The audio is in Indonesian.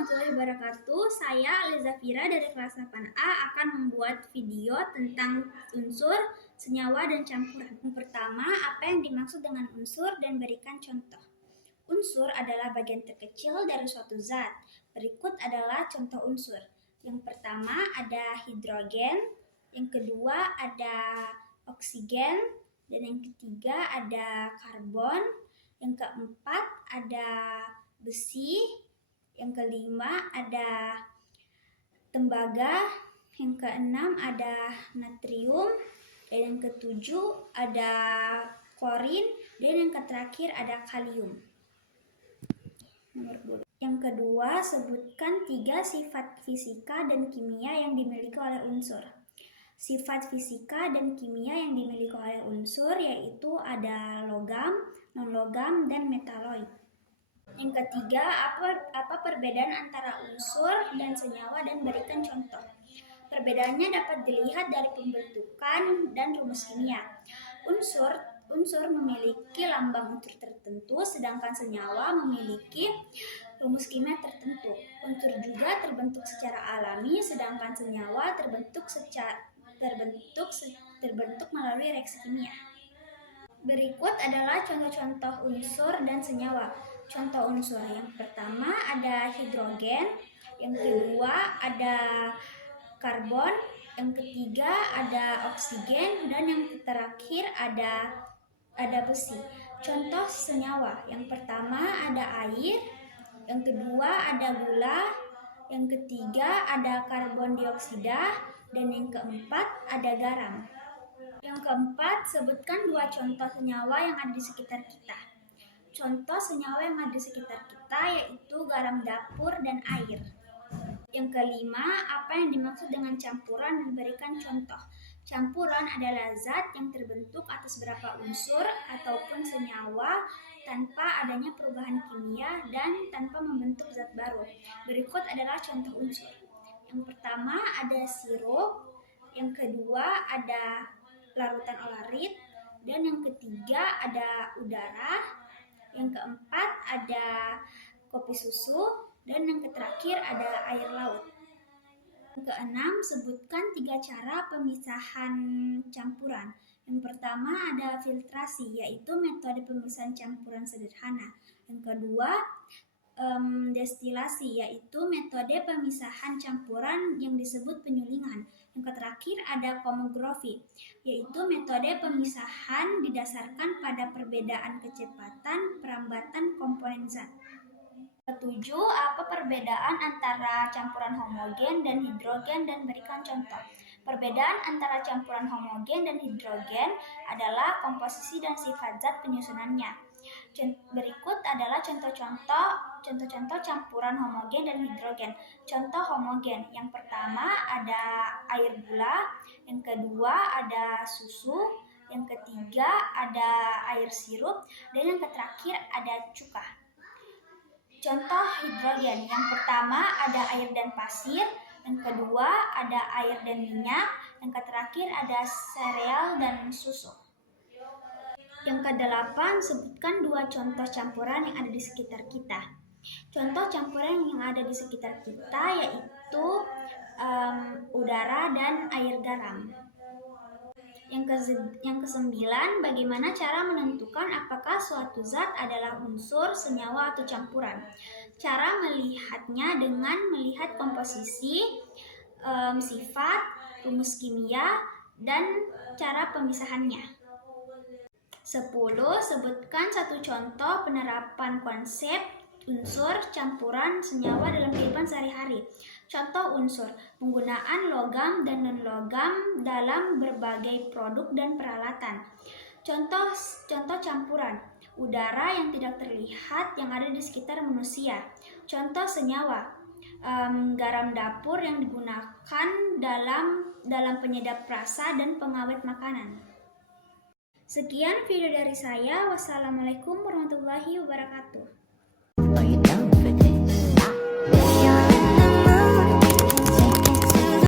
warahmatullahi wabarakatuh. Saya Aliza Fira dari kelas 8A akan membuat video tentang unsur, senyawa, dan campuran. Yang pertama, apa yang dimaksud dengan unsur dan berikan contoh. Unsur adalah bagian terkecil dari suatu zat. Berikut adalah contoh unsur. Yang pertama ada hidrogen, yang kedua ada oksigen, dan yang ketiga ada karbon, yang keempat ada besi, yang kelima ada tembaga, yang keenam ada natrium, dan yang ketujuh ada klorin, dan yang terakhir ada kalium. Yang kedua, sebutkan 3 sifat fisika dan kimia yang dimiliki oleh unsur. Sifat fisika dan kimia yang dimiliki oleh unsur yaitu ada logam, non-logam, dan metaloid. Yang ketiga, apa perbedaan antara unsur dan senyawa dan berikan contoh. Perbedaannya dapat dilihat dari pembentukan dan rumus kimia. Unsur memiliki lambang unsur tertentu, sedangkan senyawa memiliki rumus kimia tertentu. Unsur juga terbentuk secara alami, sedangkan senyawa terbentuk melalui reaksi kimia. Berikut adalah contoh-contoh unsur dan senyawa. Contoh unsur yang pertama ada hidrogen, yang kedua ada karbon, yang ketiga ada oksigen, dan yang terakhir ada besi. Contoh senyawa, yang pertama ada air, yang kedua ada gula, yang ketiga ada karbon dioksida, dan yang keempat ada garam. Yang keempat, sebutkan 2 contoh senyawa yang ada di sekitar kita. Contoh senyawa yang ada di sekitar kita yaitu garam dapur dan air. Yang kelima, apa yang dimaksud dengan campuran dan berikan contoh. Campuran adalah zat yang terbentuk atas beberapa unsur ataupun senyawa tanpa adanya perubahan kimia dan tanpa membentuk zat baru. Berikut adalah contoh unsur. Yang pertama ada sirup, yang kedua ada larutan olarit, dan yang ketiga ada udara, yang keempat ada kopi susu, dan yang terakhir ada air laut. Yang keenam, sebutkan 3 cara pemisahan campuran. Yang pertama ada filtrasi, yaitu metode pemisahan campuran sederhana. Yang kedua, destilasi, yaitu metode pemisahan campuran yang disebut penyulingan. Yang terakhir ada kromografi, yaitu metode pemisahan didasarkan pada perbedaan kecepatan perambatan komponen zat. Ketujuh, apa perbedaan antara campuran homogen dan hidrogen dan berikan contoh. Perbedaan antara campuran homogen dan hidrogen adalah komposisi dan sifat zat penyusunannya. Berikut adalah contoh-contoh campuran homogen dan hidrogen. Contoh homogen, yang pertama ada air gula, yang kedua ada susu, yang ketiga ada air sirup, dan yang terakhir ada cuka. Contoh hidrogen, yang pertama ada air dan pasir, yang kedua ada air dan minyak, yang terakhir ada sereal dan susu. Yang kedelapan, sebutkan 2 contoh campuran yang ada di sekitar kita. Contoh campuran yang ada di sekitar kita yaitu udara dan air garam. Yang kesembilan, bagaimana cara menentukan apakah suatu zat adalah unsur, senyawa, atau campuran. Cara melihatnya dengan melihat komposisi, sifat, rumus kimia, dan cara pemisahannya. 10. Sebutkan 1 contoh penerapan konsep unsur, campuran, senyawa dalam kehidupan sehari-hari. Contoh unsur, penggunaan logam dan non-logam dalam berbagai produk dan peralatan. Contoh campuran, udara yang tidak terlihat yang ada di sekitar manusia. Contoh senyawa, garam dapur yang digunakan dalam penyedap rasa dan pengawet makanan. Sekian video dari saya. Wassalamualaikum warahmatullahi wabarakatuh.